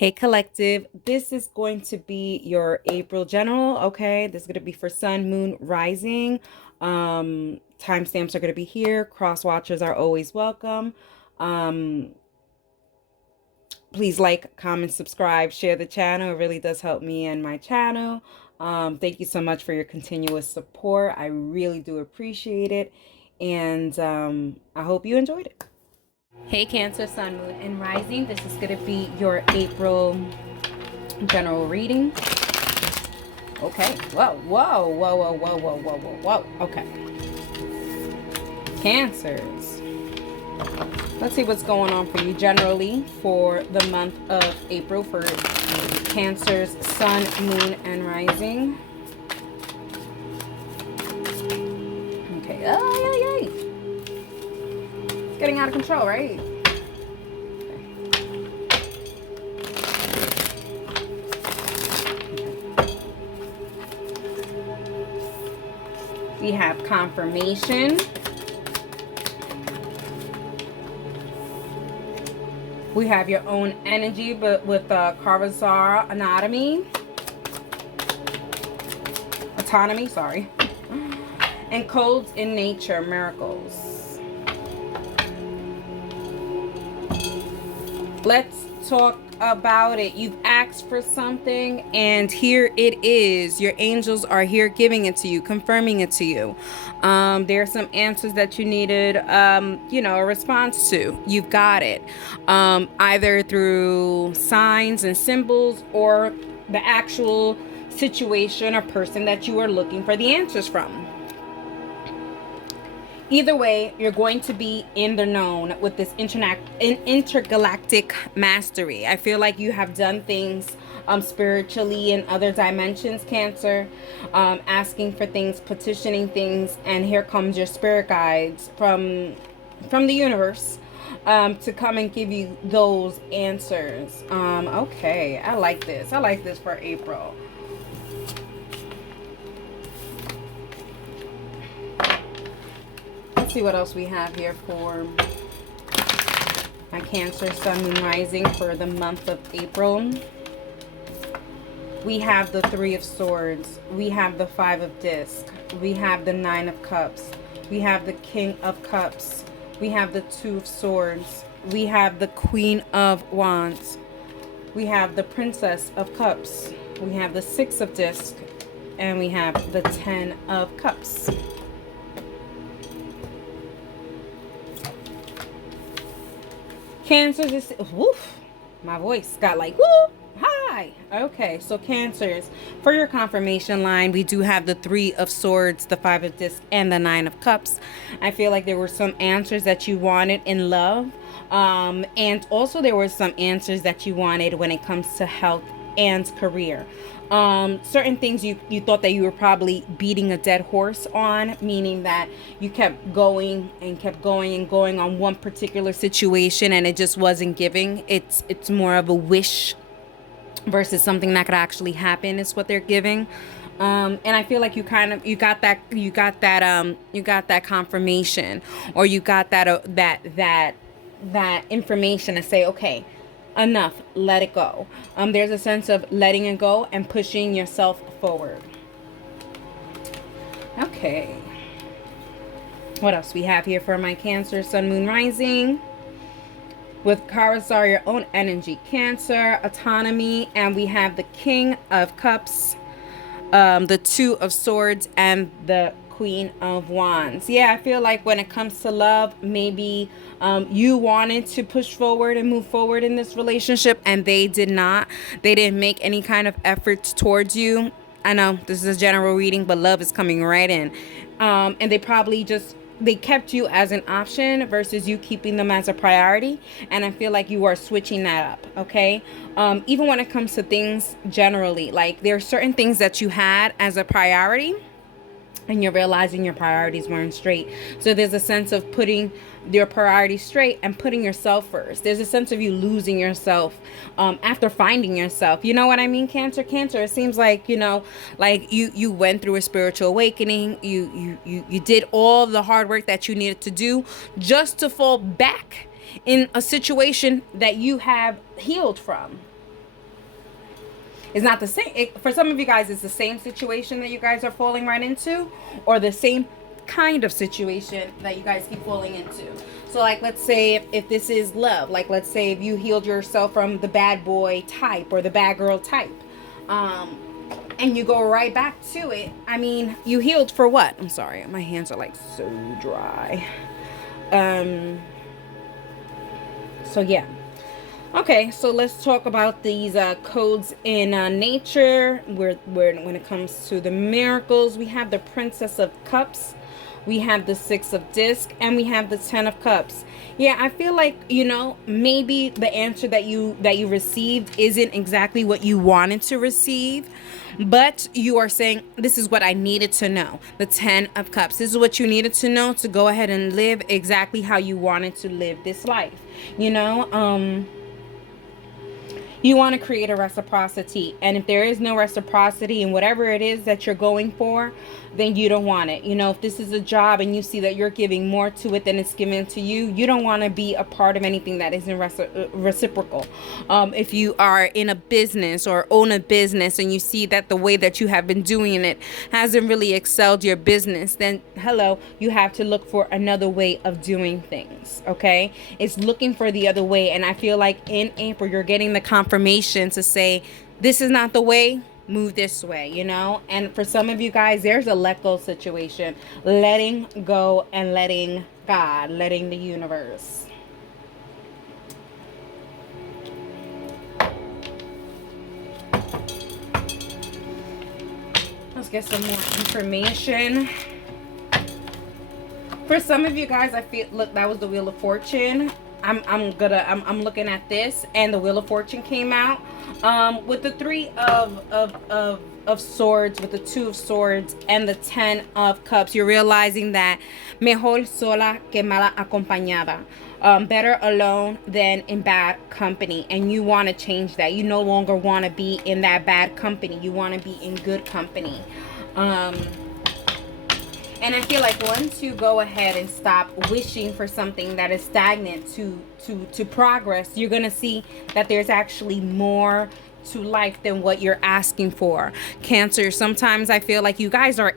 Hey collective, this is going to be your April general, okay? This is going to be for sun, moon, rising. Timestamps are going to be here. Cross watchers are always welcome. Um, Please like, comment, subscribe, share the channel. It really does help me and my channel. Thank you so much for your continuous support. I really do appreciate it. And I hope you enjoyed it. Hey Cancer, Sun, Moon, and Rising. This is going to be your April general reading. Okay. Whoa, whoa, whoa, whoa, whoa, whoa, whoa, whoa, whoa. Okay. Cancers. Let's see what's going on for you generally for the month of April for Cancers, Sun, Moon, and Rising. Okay. Oh, yay, yay. It's getting out of control, right? We have confirmation. We have your own energy, but with the Karazar anatomy. Autonomy, sorry. And codes in nature, miracles. Let's talk about it. You've asked for something and here it is. Your angels are here giving it to you, confirming it to you. There are some answers that you needed, a response to. You've got it. Either through signs and symbols or the actual situation or person that you are looking for the answers from. Either way, you're going to be in the known with this intergalactic mastery. I feel like you have done things spiritually in other dimensions, Cancer, asking for things, petitioning things, and here comes your spirit guides from the universe to come and give you those answers. Okay, I like this. I like this for April. See what else we have here for my Cancer, Sun, Moon, Rising for the month of April. We have the Three of Swords. We have the Five of Discs. We have the Nine of Cups. We have the King of Cups. We have the Two of Swords. We have the Queen of Wands. We have the Princess of Cups. We have the Six of Discs. And we have the Ten of Cups. Cancers is, woof, my voice got like, woo, hi. Okay, so Cancers, for your confirmation line, we do have the Three of Swords, the Five of Discs, and the Nine of Cups. I feel like there were some answers that you wanted in love. And also there were some answers that you wanted when it comes to health and career. Certain things you thought that you were probably beating a dead horse on, meaning that you kept going and kept going and going on one particular situation and it just wasn't giving. It's more of a wish versus something that could actually happen is what they're giving. And I feel like you got that confirmation, or you got that information to say, okay, enough, let it go. There's a sense of letting it go and pushing yourself forward. Okay, what else we have here for my Cancer, Sun, Moon, Rising? With Karazar, your own energy, Cancer, autonomy, and we have the King of Cups, the Two of Swords, and the Queen of Wands. Yeah, I feel like when it comes to love, maybe you wanted to push forward and move forward in this relationship and they did not. They didn't make any kind of efforts towards you. I know this is a general reading, but love is coming right in. And they probably just, they kept you as an option versus you keeping them as a priority. And I feel like you are switching that up, okay? Even when it comes to things generally, like there are certain things that you had as a priority and you're realizing your priorities weren't straight. So there's a sense of putting your priorities straight and putting yourself first. There's a sense of you losing yourself after finding yourself. You know what I mean, Cancer? Cancer, it seems like, like you went through a spiritual awakening. You did all the hard work that you needed to do just to fall back in a situation that you have healed from. It's not the same. For some of you guys, it's the same situation that you guys are falling right into, or the same kind of situation that you guys keep falling into. So like, let's say if this is love, like let's say if you healed yourself from the bad boy type or the bad girl type, and you go right back to it. I mean, you healed for what? I'm sorry, my hands are like so dry. So yeah. Okay, so let's talk about these codes in nature. Where when it comes to the miracles, we have the Princess of Cups, we have the Six of Discs, and we have the Ten of Cups. Yeah, I feel like, you know, maybe the answer that you received isn't exactly what you wanted to receive, but you are saying, this is what I needed to know. The Ten of Cups. This is what you needed to know to go ahead and live exactly how you wanted to live this life. You know, you want to create a reciprocity, and if there is no reciprocity in whatever it is that you're going for, then you don't want it. You know, if this is a job and you see that you're giving more to it than it's given to you, you don't want to be a part of anything that isn't reciprocal. If you are in a business or own a business and you see that the way that you have been doing it hasn't really excelled your business, then hello, you have to look for another way of doing things. Okay, it's looking for the other way. And I feel like in April you're getting the confirmation to say, this is not the way, move this way, you know. And for some of you guys, there's a let go situation, letting go and letting God, letting the universe. Let's get some more information. For some of you guys, I feel, look, that was the Wheel of Fortune. I'm looking at this, and the Wheel of Fortune came out with the Three of Swords, with the Two of Swords, and the Ten of Cups. You're realizing that mejor sola que mala acompañada. Better alone than in bad company, and you want to change that. You no longer want to be in that bad company. You want to be in good company. And I feel like once you go ahead and stop wishing for something that is stagnant to progress, you're going to see that there's actually more to life than what you're asking for. Cancer, sometimes I feel like you guys are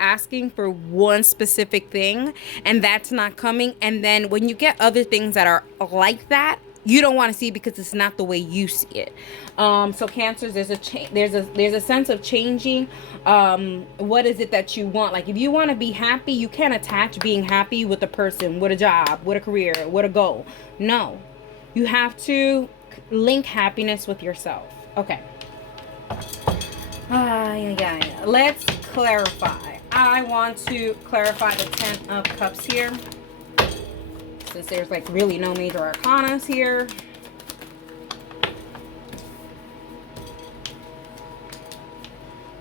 asking for one specific thing, and that's not coming. And then when you get other things that are like that, you don't want to see it because it's not the way you see it. So Cancers, there's a sense of changing. What is it that you want? Like, if you want to be happy, you can't attach being happy with a person, with a job, with a career, with a goal. No, you have to link happiness with yourself. Okay. Let's clarify. I want to clarify the Ten of Cups here, since there's like really no major arcanas here.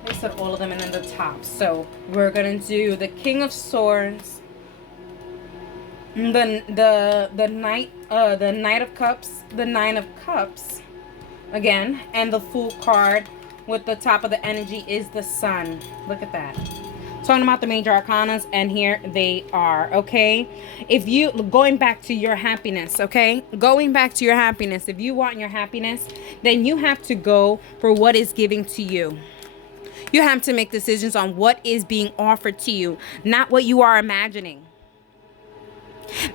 I said all of them and then the top. So we're gonna do the King of Swords, the Knight of Cups, the Nine of Cups again, and the Fool card with the top of the energy is the Sun. Look at that. Talking about the major arcanas, and here they are. Okay, if you going back to your happiness, okay, going back to your happiness, if you want your happiness, then you have to go for what is giving to you. You have to make decisions on what is being offered to you, not what you are imagining.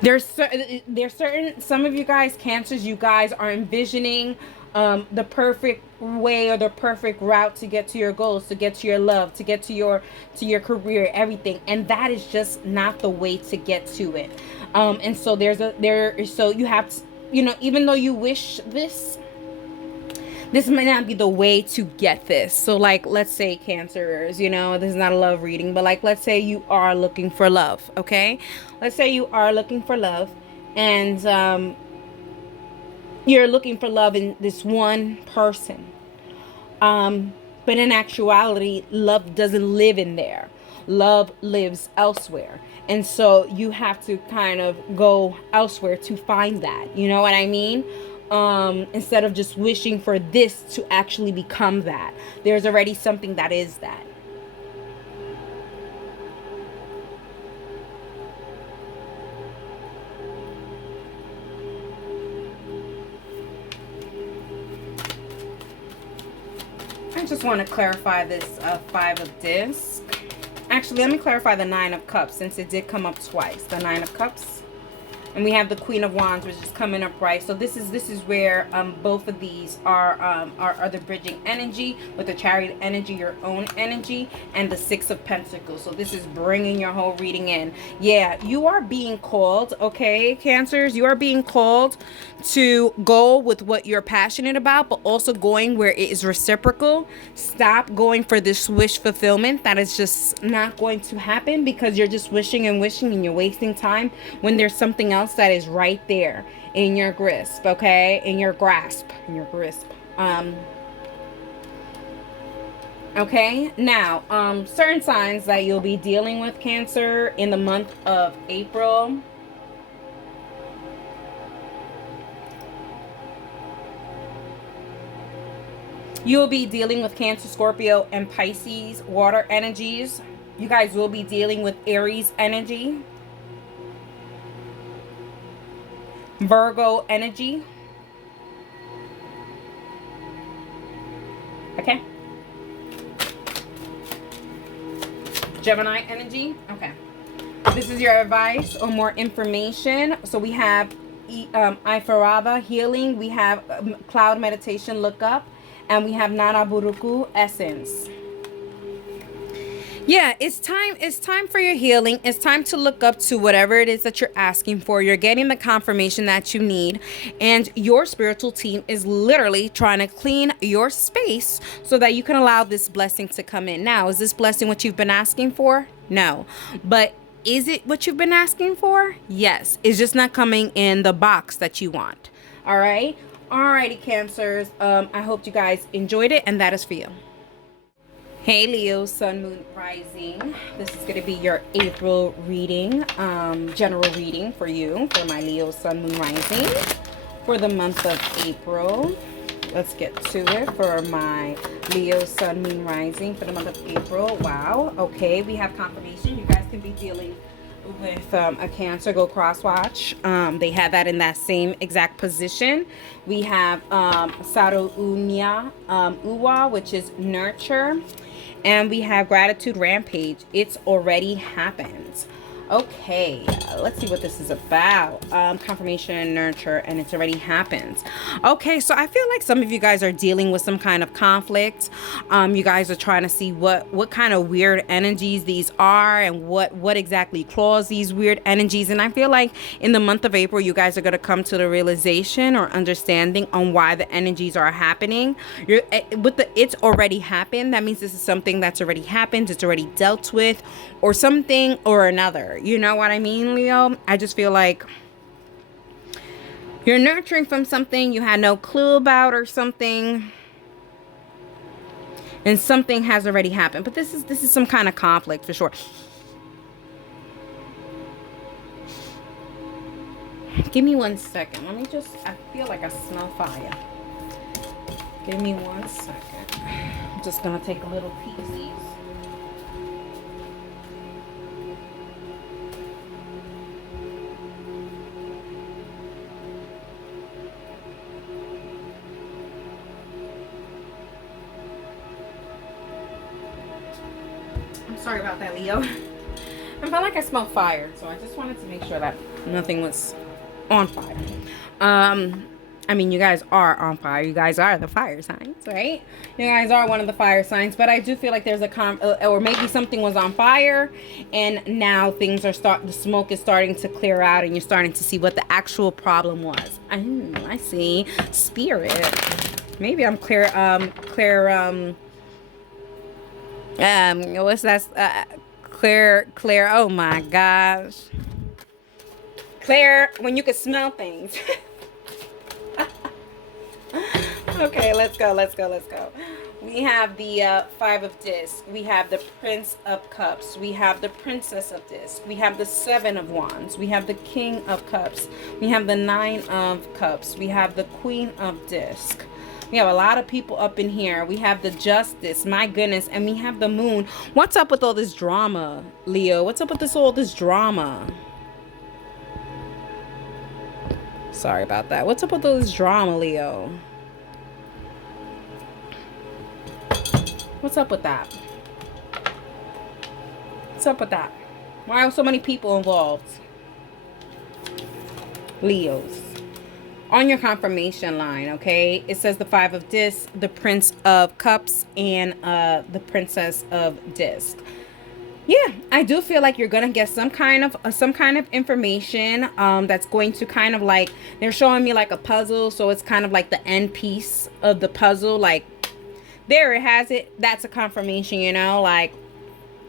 There's certain, some of you guys, Cancers, you guys are envisioning the perfect way or the perfect route to get to your goals, to get to your love, to get to your career, everything, and that is just not the way to get to it. And so so you have to, you know, even though you wish this might not be the way to get this. So like, let's say Cancers, you know, this is not a love reading, but like, let's say you are looking for love. Okay, let's say you are looking for love, and you're looking for love in this one person, but in actuality, love doesn't live in there. Love lives elsewhere, and so you have to kind of go elsewhere to find that. You know what I mean? Instead of just wishing for this to actually become that, there's already something that is that. just want to clarify this Five of Discs. Actually, let me clarify the Nine of Cups, since it did come up twice. The Nine of Cups. And we have the Queen of Wands, which is coming up right. So this is where both of these are the bridging energy, with the Chariot energy, your own energy, and the Six of Pentacles. So this is bringing your whole reading in. Yeah, you are being called, okay, Cancers? You are being called to go with what you're passionate about, but also going where it is reciprocal. Stop going for this wish fulfillment that is just not going to happen, because you're just wishing and wishing and you're wasting time when there's something else that is right there in your grasp, okay? In your grasp. Okay, now, certain signs that you'll be dealing with, Cancer, in the month of April. You'll be dealing with Cancer, Scorpio, and Pisces, water energies. You guys will be dealing with Aries energy, Virgo energy. Okay. Gemini energy. Okay. This is your advice or more information. So we have Ifarava healing. We have cloud meditation lookup. And we have Nana Buruku essence. Yeah, it's time for your healing. It's time to look up to whatever it is that you're asking for. You're getting the confirmation that you need. And your spiritual team is literally trying to clean your space so that you can allow this blessing to come in. Now, is this blessing what you've been asking for? No. But is it what you've been asking for? Yes. It's just not coming in the box that you want. All right? Alrighty, Cancers. I hope you guys enjoyed it, and that is for you. Hey, Leo, Sun, Moon, Rising. This is going to be your April reading, general reading for you, for my Leo, Sun, Moon, Rising, for the month of April. Let's get to it for my Leo, Sun, Moon, Rising for the month of April. Wow. Okay, we have confirmation. You guys can be dealing with a Cancer. Go cross watch. They had that in that same exact position. We have Saru Unya Uwa, which is nurture, and we have gratitude rampage. It's already happened. Okay, let's see what this is about. Confirmation and nurture, and it's already happened. Okay, so I feel like some of you guys are dealing with some kind of conflict. You guys are trying to see what kind of weird energies these are, and what exactly cause these weird energies. And I feel like in the month of April, you guys are going to come to the realization or understanding on why the energies are happening. It's already happened. That means this is something that's already happened. It's already dealt with, or something or another. You know what I mean, Leo? I just feel like you're nurturing from something you had no clue about, or something, and something has already happened. But this is some kind of conflict for sure. Give me 1 second. Let me just, I feel like I smell fire. Give me 1 second. I'm just gonna take a little peek. Sorry about that, Leo. I felt like I smelled fire, so I just wanted to make sure that nothing was on fire. I mean, you guys are on fire. You guys are the fire signs, right? You guys are one of the fire signs, but I do feel like there's or maybe something was on fire, and now things are the smoke is starting to clear out, and you're starting to see what the actual problem was. I see. Spirit. Maybe I'm what's that? Claire, oh my gosh. Claire, when you can smell things. Okay, let's go. We have the Five of Discs. We have the Prince of Cups. We have the Princess of Discs. We have the Seven of Wands. We have the King of Cups. We have the Nine of Cups. We have the Queen of Discs. We have a lot of people up in here. We have the Justice, my goodness, and we have the Moon. What's up with all this drama, Leo? What's up with all this drama? Sorry about that. What's up with all this drama, Leo? What's up with that? What's up with that? Why are so many people involved? Leos. On your confirmation line, okay, it says the 5 of discs, the Prince of Cups, and the Princess of Discs. Yeah, I do feel like you're gonna get some kind of information that's going to kind of like, they're showing me like a puzzle, so it's kind of like the end piece of the puzzle. Like, there it has it. That's a confirmation, you know, like,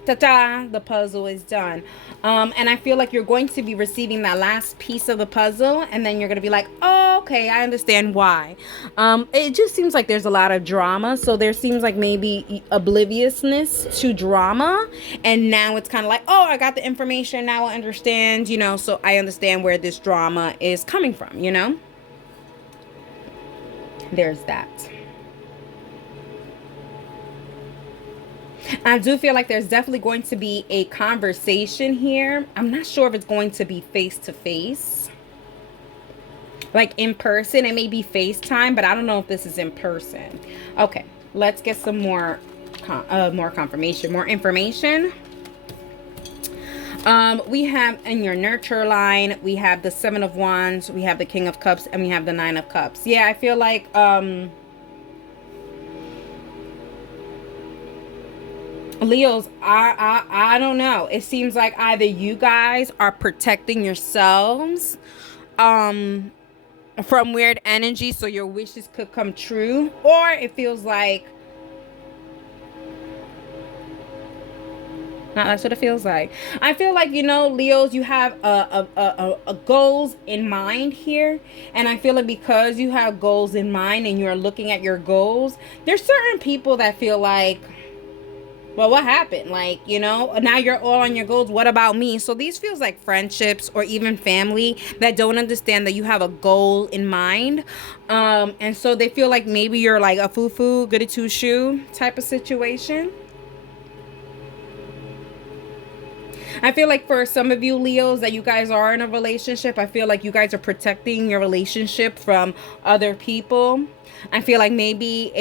ta-da, the puzzle is done. And I feel like you're going to be receiving that last piece of the puzzle, and then you're going to be like, oh, okay, I understand why. It just seems like there's a lot of drama, so there seems like maybe obliviousness to drama, and now it's kind of like, oh, I got the information, now I understand, you know, so I understand where this drama is coming from, you know? There's that. I do feel like there's definitely going to be a conversation here. I'm not sure if it's going to be face to face, like in person. It may be FaceTime, but I don't know if this is in person. Okay, let's get some more confirmation, more information. We have in your nurture line, we have the 7 of Wands, we have the King of Cups, and we have the 9 of Cups. Yeah, I feel like Leos, I don't know. It seems like either you guys are protecting yourselves from weird energy so your wishes could come true, or it feels like, no, that's what it feels like. I feel like, you know, Leos, you have a goals in mind here, and I feel like because you have goals in mind and you're looking at your goals, there's certain people that feel like, well, what happened? Like, you know, now you're all on your goals. What about me? So these feels like friendships or even family that don't understand that you have a goal in mind. And so they feel like maybe you're like a foo-foo, goody two-shoe type of situation. I feel like for some of you Leos that you guys are in a relationship, I feel like you guys are protecting your relationship from other people. I feel like maybe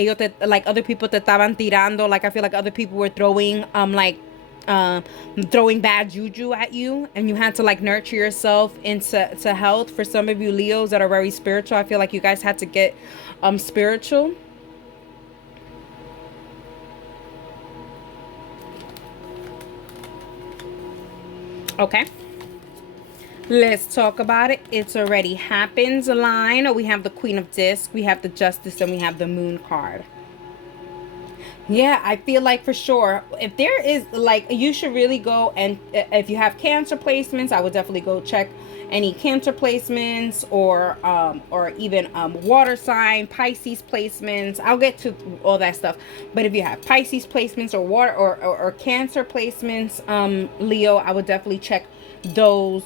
like other people te estaban tirando. Like I feel like other people were throwing throwing bad juju at you, and you had to like nurture yourself into health. For some of you Leos that are very spiritual, I feel like you guys had to get spiritual. Okay. Let's talk about it. It's already happened line. We have the Queen of Discs, we have the Justice, and we have the Moon card. Yeah, I feel like for sure, if there is like, you should really go, and if you have Cancer placements, I would definitely go check any Cancer placements, or even water sign, Pisces placements. I'll get to all that stuff. But if you have Pisces placements or water or Cancer placements, Leo, I would definitely check those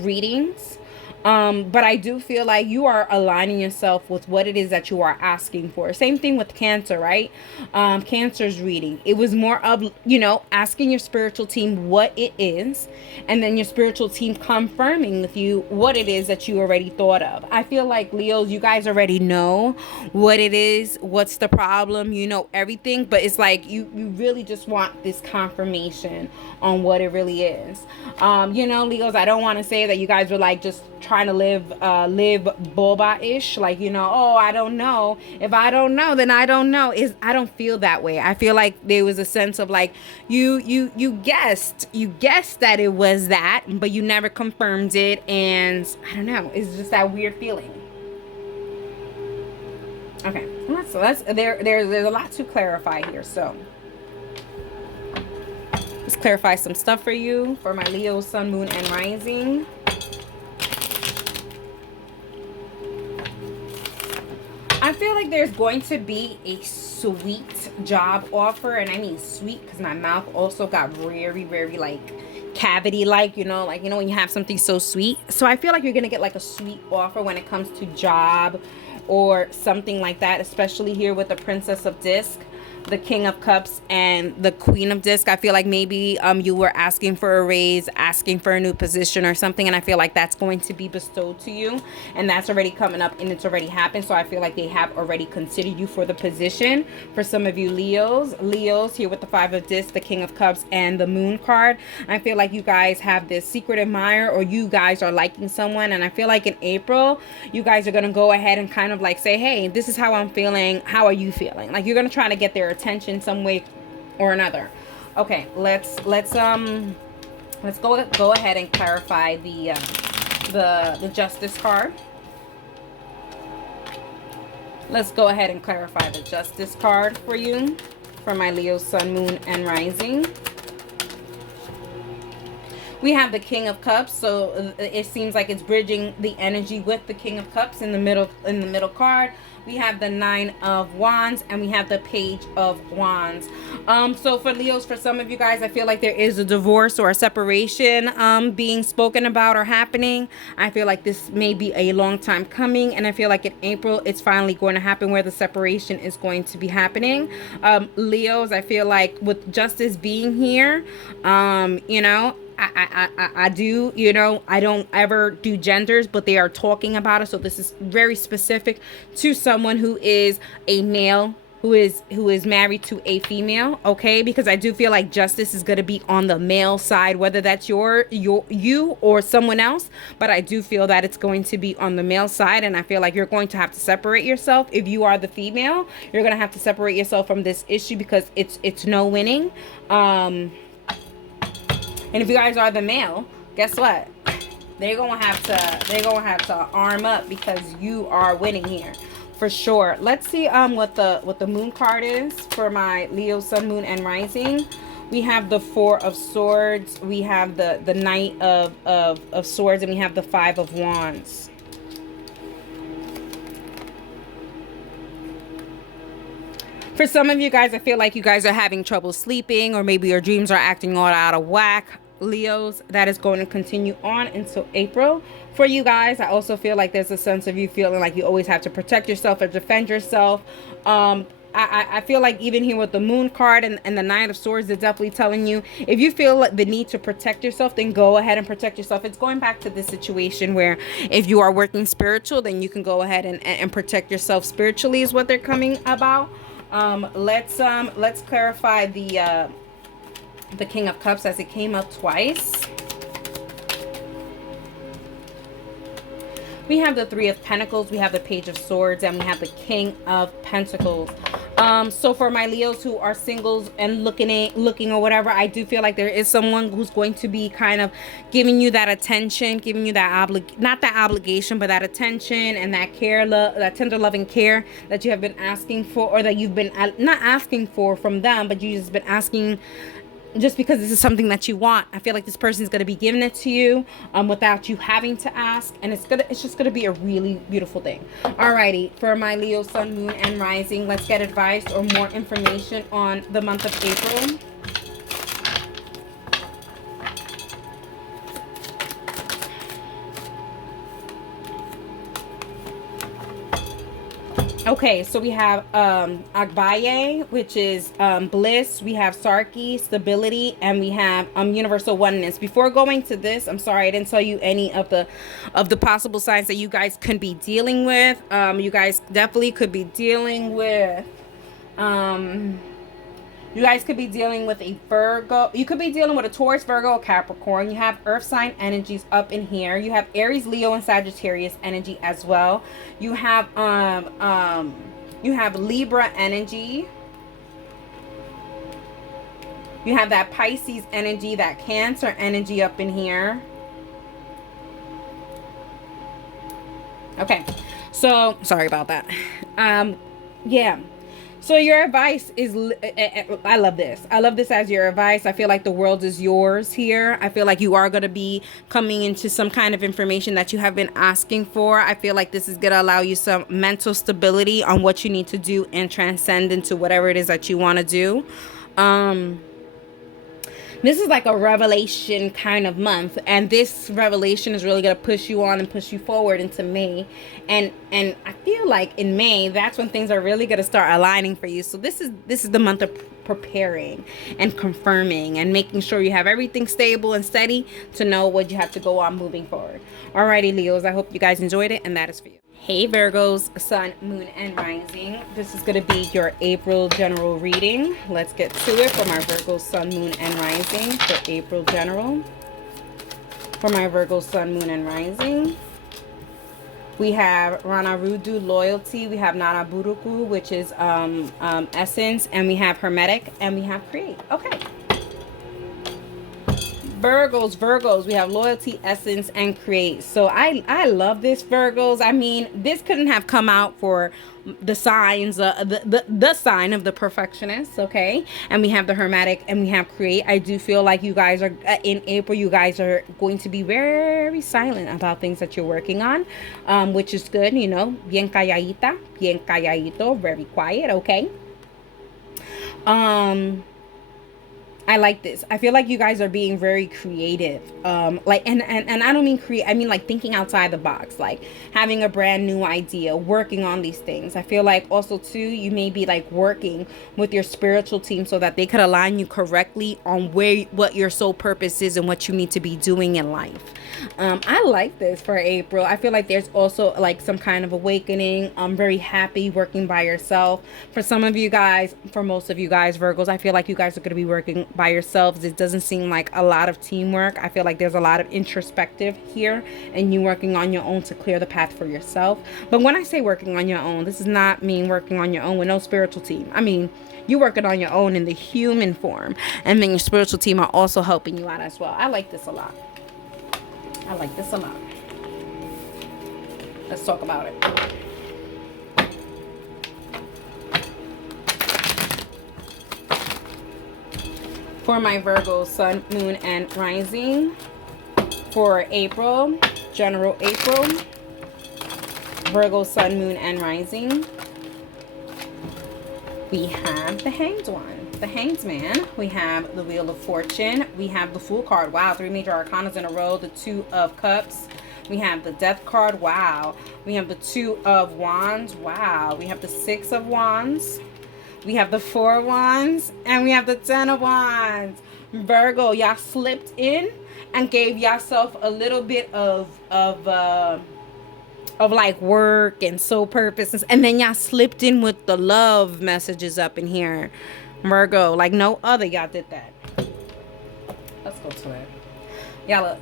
readings. But I do feel like you are aligning yourself with what it is that you are asking for. Same thing with Cancer, right? Cancer's reading, it was more of, you know, asking your spiritual team what it is, and then your spiritual team confirming with you what it is that you already thought of. I feel like Leos, you guys already know what it is, what's the problem, you know everything, but it's like you really just want this confirmation on what it really is. You know, Leos, I don't want to say that you guys are like just trying to live boba-ish, like, you know, oh, I don't know. If I don't know, then I don't know. I don't feel that way. I feel like there was a sense of like you guessed that it was that, but you never confirmed it, and I don't know, it's just that weird feeling. Okay, so that's there's a lot to clarify here, so let's clarify some stuff for you, for my Leo, Sun, Moon, and Rising. I feel like there's going to be a sweet job offer, and I mean sweet because my mouth also got very, very like cavity, like, you know, when you have something so sweet. So I feel like you're gonna get like a sweet offer when it comes to job or something like that, especially here with the Princess of Disc. the King of Cups and the Queen of Discs. I feel like maybe you were asking for a raise, asking for a new position or something, and I feel like that's going to be bestowed to you, and that's already coming up and it's already happened. So I feel like they have already considered you for the position. For some of you Leos here with the Five of Discs, the King of Cups, and the Moon card, I feel like you guys have this secret admirer, or you guys are liking someone, and I feel like in April you guys are going to go ahead and kind of like say, hey, this is how I'm feeling, how are you feeling? Like, you're going to try to get their attention some way or another. Okay, let's go ahead and clarify the Justice card. Let's go ahead and clarify the Justice card for you, for my Leo, Sun, Moon, and Rising. We have the King of Cups, so it seems like it's bridging the energy with the King of Cups in the middle card. We have the Nine of Wands, and we have the Page of Wands. So for Leos, for some of you guys, I feel like there is a divorce or a separation being spoken about or happening. I feel like this may be a long time coming, and I feel like in April it's finally going to happen, where the separation is going to be happening. Leos, I feel like with Justice being here, you know, I do, you know, I don't ever do genders, but they are talking about it. So this is very specific to someone who is a male, who is married to a female, okay? Because I do feel like justice is going to be on the male side, whether that's you or someone else, but I do feel that it's going to be on the male side, and I feel like you're going to have to separate yourself. If you are the female, you're going to have to separate yourself from this issue, because it's no winning. And if you guys are the male, guess what? They're gonna have to arm up, because you are winning here for sure. Let's see what the Moon card is for my Leo, Sun, Moon, and Rising. We have the Four of Swords, we have the Knight of Swords, and we have the Five of Wands. For some of you guys, I feel like you guys are having trouble sleeping, or maybe your dreams are acting all out of whack. Leos, that is going to continue on until April. For you guys, I also feel like there's a sense of you feeling like you always have to protect yourself or defend yourself. I feel like even here with the Moon card and the Nine of Swords, they're definitely telling you, if you feel like the need to protect yourself, then go ahead and protect yourself. It's going back to this situation where if you are working spiritual, then you can go ahead and protect yourself spiritually, is what they're coming about. Let's clarify the King of Cups, as it came up twice. We have the Three of Pentacles, we have the Page of Swords, and we have the King of Pentacles. So for my Leos who are singles and looking or whatever, I do feel like there is someone who's going to be kind of giving you that attention, giving you that not that obligation, but that attention and that care, that tender loving care that you have been asking for, or that you've been not asking for from them, but you just been asking just because this is something that you want. I feel like this person is going to be giving it to you without you having to ask, and it's just going to be a really beautiful thing. Alrighty, for my Leo, Sun, Moon, and Rising, let's get advice or more information on the month of April. Okay, so we have Agbaye, which is bliss. We have Sarki, stability, and we have universal oneness. Before going to this, I'm sorry I didn't tell you any of the possible signs that you guys could be dealing with. You guys definitely could be dealing with you guys could be dealing with a Virgo. You could be dealing with a Taurus, Virgo, or Capricorn. You have earth sign energies up in here. You have Aries, Leo, and Sagittarius energy as well. You have Libra energy. You have that Pisces energy, that Cancer energy up in here. Okay, so sorry about that. Yeah. So your advice is, I love this. I love this as your advice. I feel like the world is yours here. I feel like you are going to be coming into some kind of information that you have been asking for. I feel like this is going to allow you some mental stability on what you need to do and transcend into whatever it is that you want to do. This is like a revelation kind of month, and this revelation is really going to push you on and push you forward into May. And I feel like in May, that's when things are really going to start aligning for you. So this is the month of preparing and confirming and making sure you have everything stable and steady to know what you have to go on moving forward. Alrighty, Leos, I hope you guys enjoyed it, and that is for you. Hey Virgos, Sun, Moon, and Rising. This is going to be your April general reading. Let's get to it for my Virgo, Sun, Moon, and Rising for April general. For my Virgo, Sun, Moon, and Rising, we have Rana Rudu, Loyalty. We have Nana Buruku, which is Essence. And we have Hermetic. And we have Create. Okay. Virgos, we have Loyalty, Essence, and Create. So I love this, Virgos. I mean, this couldn't have come out for the signs, the sign of the perfectionist, okay? And we have the Hermetic, and we have Create. I do feel like you guys are, in April, you guys are going to be very silent about things that you're working on, which is good, you know, bien calladito, very quiet, okay? I like this. I feel like you guys are being very creative. Like, and I don't mean create, I mean like thinking outside the box, like having a brand new idea, working on these things. I feel like also too, you may be like working with your spiritual team so that they could align you correctly on what your soul purpose is and what you need to be doing in life. I like this for April. I feel like there's also like some kind of awakening. I'm very happy working by yourself. For some of you guys, for most of you guys, Virgos, I feel like you guys are going to be working by yourselves. It doesn't seem like a lot of teamwork. I feel like there's a lot of introspective here and you working on your own to clear the path for yourself. But when I say working on your own, this does not mean working on your own with no spiritual team. I mean, you're working on your own in the human form, and then your spiritual team are also helping you out as well. I like this a lot. I like this a lot. Let's talk about it. For my Virgo, Sun, Moon, and Rising. For April, general April. Virgo, Sun, Moon, and Rising. We have the Hanged One. The Hanged Man. We have the Wheel of Fortune. We have the Fool card. Wow, 3 major arcanas in a row. The Two of Cups. We have the Death card. Wow. We have the Two of Wands. Wow. We have the Six of Wands. We have the Four of Wands. And we have the Ten of Wands. Virgo, y'all slipped in and gave yourself a little bit of like work and soul purposes, and then y'all slipped in with the love messages up in here, Virgo, like no other. Y'all did that. Let's go to it.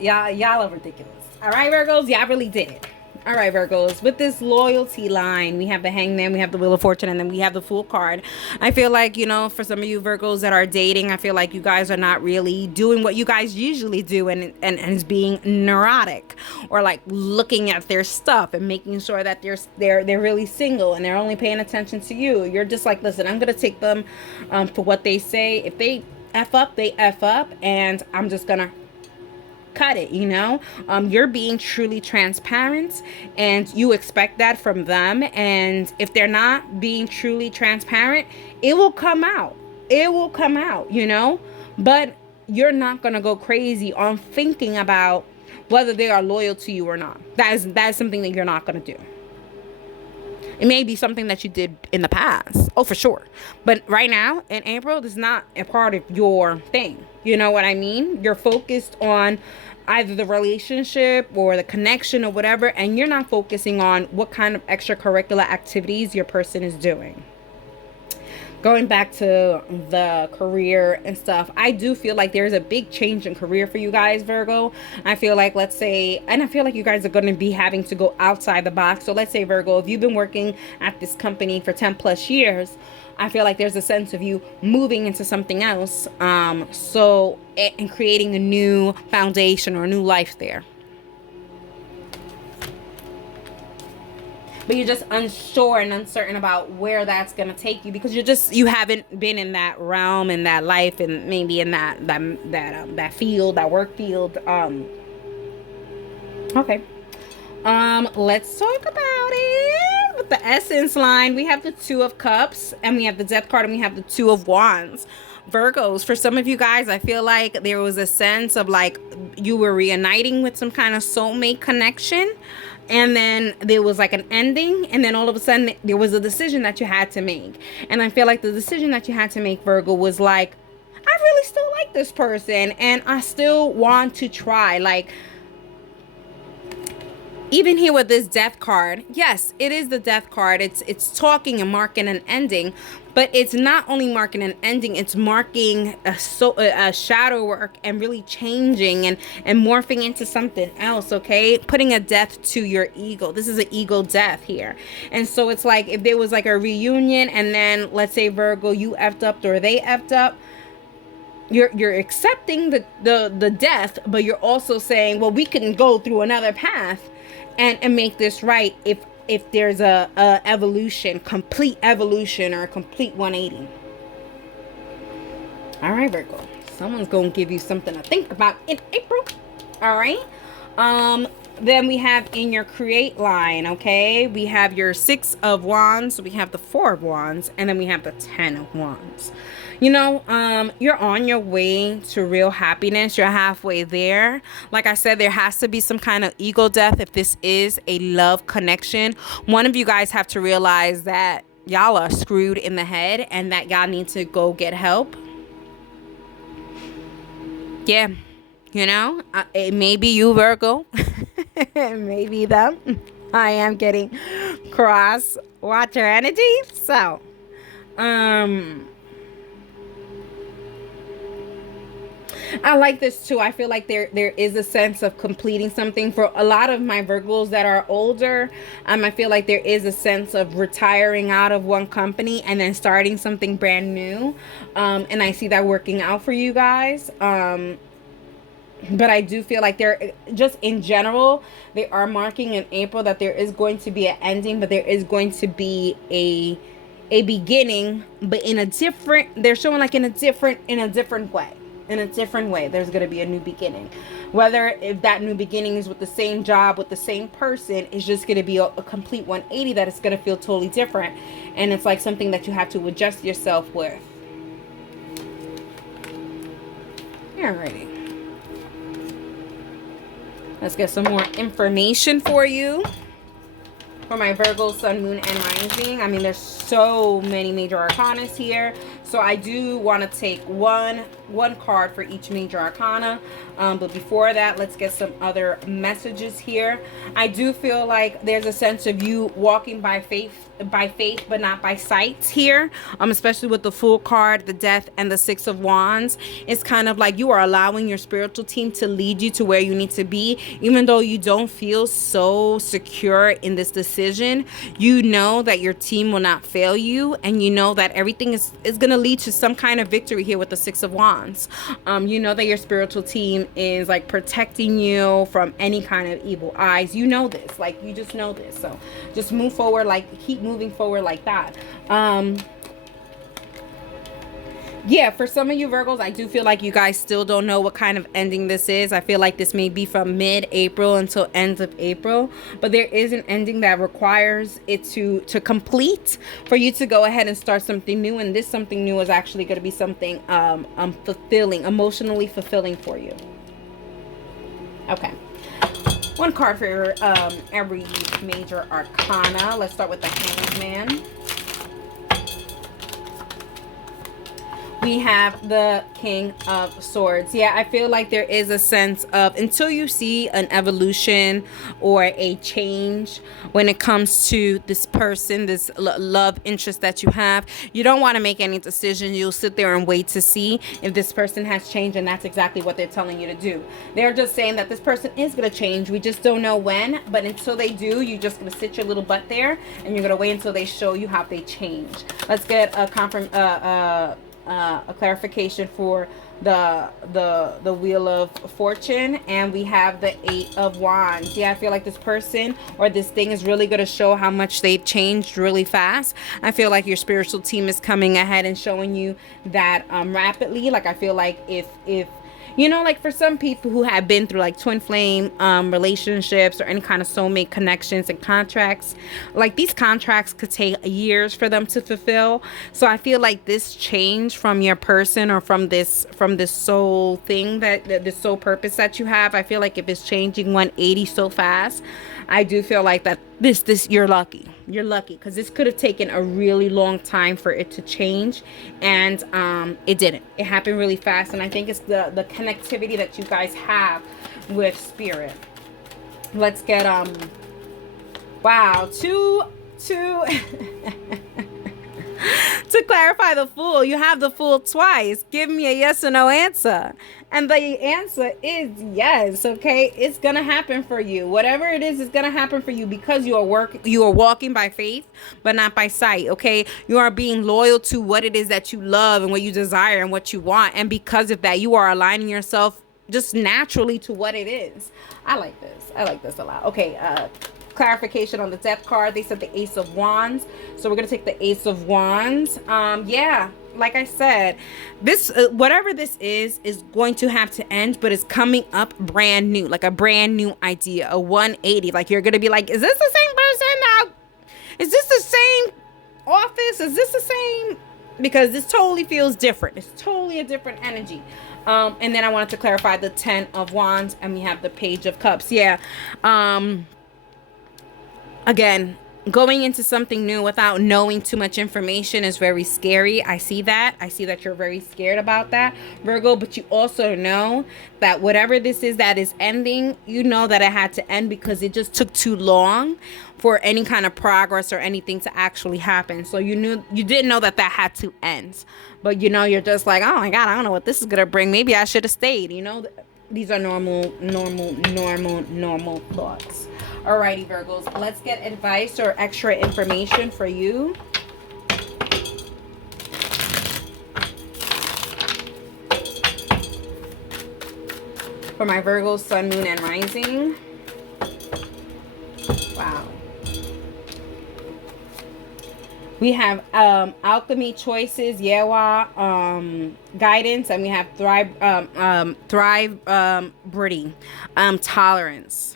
Y'all are ridiculous. All right, Virgos, y'all really did it. All right, Virgos, with this loyalty line, we have the Hangman, we have the Wheel of Fortune, and then we have the Fool card. I feel like, you know, for some of you Virgos that are dating, I feel like you guys are not really doing what you guys usually do, and is being neurotic, or like looking at their stuff and making sure that they're really single and they're only paying attention to you. You're just like, listen, I'm gonna take them for what they say. If they F up, they F up, and I'm just gonna cut it, you know. You're being truly transparent, and you expect that from them, and if they're not being truly transparent, it will come out, you know. But you're not gonna go crazy on thinking about whether they are loyal to you or not. That is something that you're not gonna do. It may be something that you did in the past, oh for sure, but right now in April, this is not a part of your thing. You know what I mean? You're focused on either the relationship or the connection or whatever, and you're not focusing on what kind of extracurricular activities your person is doing. Going back to the career and stuff, I do feel like there's a big change in career for you guys, Virgo. I feel like, let's say, and I feel like you guys are going to be having to go outside the box. So let's say, Virgo, if you've been working at this company for 10 plus years, I feel like there's a sense of you moving into something else, and creating a new foundation or a new life there. But you're just unsure and uncertain about where that's going to take you, because you haven't been in that realm, in that life, and maybe in that field, that work field. Okay. Let's talk about it. With the Essence line, we have the Two of Cups, and we have the Death card, and we have the Two of Wands. Virgos, for some of you guys, I feel like there was a sense of like you were reuniting with some kind of soulmate connection, and then there was like an ending, and then all of a sudden there was a decision that you had to make. And I feel like the decision that you had to make, Virgo, was like, I really still like this person and I still want to try. Like, even here with this death card, yes, it is the death card. It's talking and marking an ending, but it's not only marking an ending, it's marking a shadow work and really changing and morphing into something else, okay? Putting a death to your ego. This is an ego death here. And so it's like if there was like a reunion and then let's say, Virgo, you effed up or they effed up, you're accepting the death, but you're also saying, well, we can go through another path and make this right if there's a evolution, complete evolution, or a complete 180. All right, Virgo. Someone's going to give you something to think about in April. All right. Then we have in your create line, okay, we have your 6 of Wands, we have the 4 of Wands, and then we have the 10 of Wands. You know, you're on your way to real happiness. You're halfway there. Like I said, there has to be some kind of ego death if this is a love connection. One of you guys have to realize that y'all are screwed in the head and that y'all need to go get help. Yeah, you know, it may be you, Virgo. It may be them. I am getting cross watcher energy. So, I like this too. I feel like there is a sense of completing something for a lot of my Virgos that are older. I feel like there is a sense of retiring out of one company and then starting something brand new. And I see that working out for you guys. But I do feel like there, just in general, they are marking in April that there is going to be an ending, but there is going to be a beginning, but in a different, they're showing like in a different way. In a different way, there's going to be a new beginning. Whether if that new beginning is with the same job, with the same person, it's just going to be a complete 180 that it's going to feel totally different. And it's like something that you have to adjust yourself with. Alrighty. Let's get some more information for you. For my Virgo, Sun, Moon, and Rising. I mean, there's so many major arcana here. So I do want to take one card for each major arcana. But before that, let's get some other messages here. I do feel like there's a sense of you walking by faith, but not by sight here. Especially with the Fool card, the Death, and the 6 of Wands. It's kind of like you are allowing your spiritual team to lead you to where you need to be, even though you don't feel so secure in this decision. You know that your team will not fail you, and you know that everything is going to lead to some kind of victory here with the 6 of Wands. You know that your spiritual team is like protecting you from any kind of evil eyes. You know this, like you just know this. So just move forward, like keep moving forward like that. Yeah, for some of you Virgos, I do feel like you guys still don't know what kind of ending this is. I feel like this may be from mid-April until end of April. But there is an ending that requires it to complete for you to go ahead and start something new. And this something new is actually going to be something fulfilling, emotionally fulfilling for you. Okay. One card for every major arcana. Let's start with the Hangman. We have the King of Swords. Yeah, I feel like there is a sense of, until you see an evolution or a change when it comes to this person, this love interest that you have, you don't want to make any decision. You'll sit there and wait to see if this person has changed, and that's exactly what they're telling you to do. They're just saying that this person is going to change. We just don't know when, but until they do, you're just going to sit your little butt there, and you're going to wait until they show you how they change. Let's get a clarification for the Wheel of Fortune, and we have the 8 of Wands. Yeah, I feel like this person or this thing is really going to show how much they've changed really fast. I feel like your spiritual team is coming ahead and showing you that rapidly. Like I feel like if You know, like for some people who have been through like twin flame relationships or any kind of soulmate connections and contracts, like these contracts could take years for them to fulfill. So I feel like this change from your person or from this soul thing that the soul purpose that you have, I feel like if it's changing 180 so fast, I do feel like that this you're lucky. You're lucky because this could have taken a really long time for it to change, and it didn't. It happened really fast, and I think it's the connectivity that you guys have with spirit. Let's get wow, two to clarify the Fool, you have the Fool twice. Give me a yes or no answer. And the answer is yes, okay? It's going to happen for you. Whatever it is going to happen for you because you are walking by faith, but not by sight, okay? You are being loyal to what it is that you love and what you desire and what you want. And because of that, you are aligning yourself just naturally to what it is. I like this. I like this a lot. Okay, clarification on the Death card. They said the Ace of Wands, so we're gonna take the Ace of Wands. Yeah, like I said, this whatever this is going to have to end, but it's coming up brand new, like a brand new idea, a 180. Like you're gonna be like, is this the same person now? Is this the same office? Is this the same? Because this totally feels different. It's totally a different energy. And then I wanted to clarify the 10 of Wands, and we have the Page of Cups. Yeah. Again, going into something new without knowing too much information is very scary. I see that. I see that you're very scared about that, Virgo. But you also know that whatever this is that is ending, you know that it had to end because it just took too long for any kind of progress or anything to actually happen. So you didn't know that had to end. But you know, you're just like, oh my God, I don't know what this is going to bring. Maybe I should have stayed. You know, these are normal thoughts. Alrighty, Virgos, let's get advice or extra information for you. For my Virgos, Sun, Moon, and Rising. Wow. We have alchemy choices, Yewa, guidance, and we have thrive, Britty, tolerance.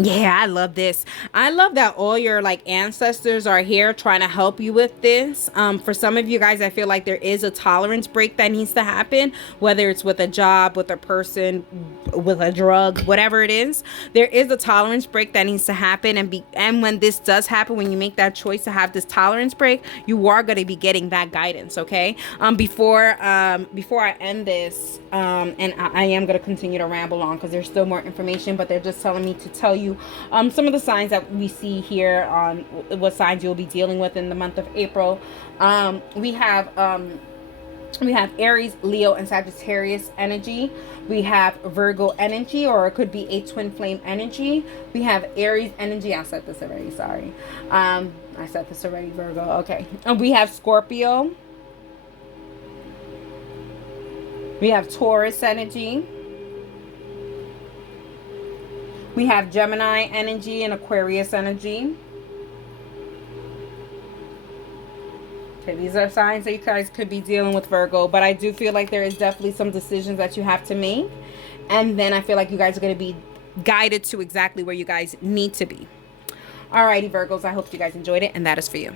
Yeah, I love this. I love that all your like ancestors are here trying to help you with this. For some of you guys, I feel like there is a tolerance break that needs to happen, whether it's with a job, with a person, with a drug, whatever it is. There is a tolerance break that needs to happen, and when this does happen, when you make that choice to have this tolerance break, you are going to be getting that guidance. Okay. Before I end this, and I am going to continue to ramble on because there's still more information, but they're just telling me to tell you some of the signs that we see here on what signs you'll be dealing with in the month of April. We have Aries, Leo, and Sagittarius energy. We have Virgo energy, or it could be a twin flame energy. We have Aries energy. I said this already, sorry. I said this already, Virgo. Okay. And we have Scorpio. We have Taurus energy. We have Gemini energy and Aquarius energy. Okay, these are signs that you guys could be dealing with, Virgo. But I do feel like there is definitely some decisions that you have to make. And then I feel like you guys are going to be guided to exactly where you guys need to be. Alrighty, Virgos. I hope you guys enjoyed it. And that is for you.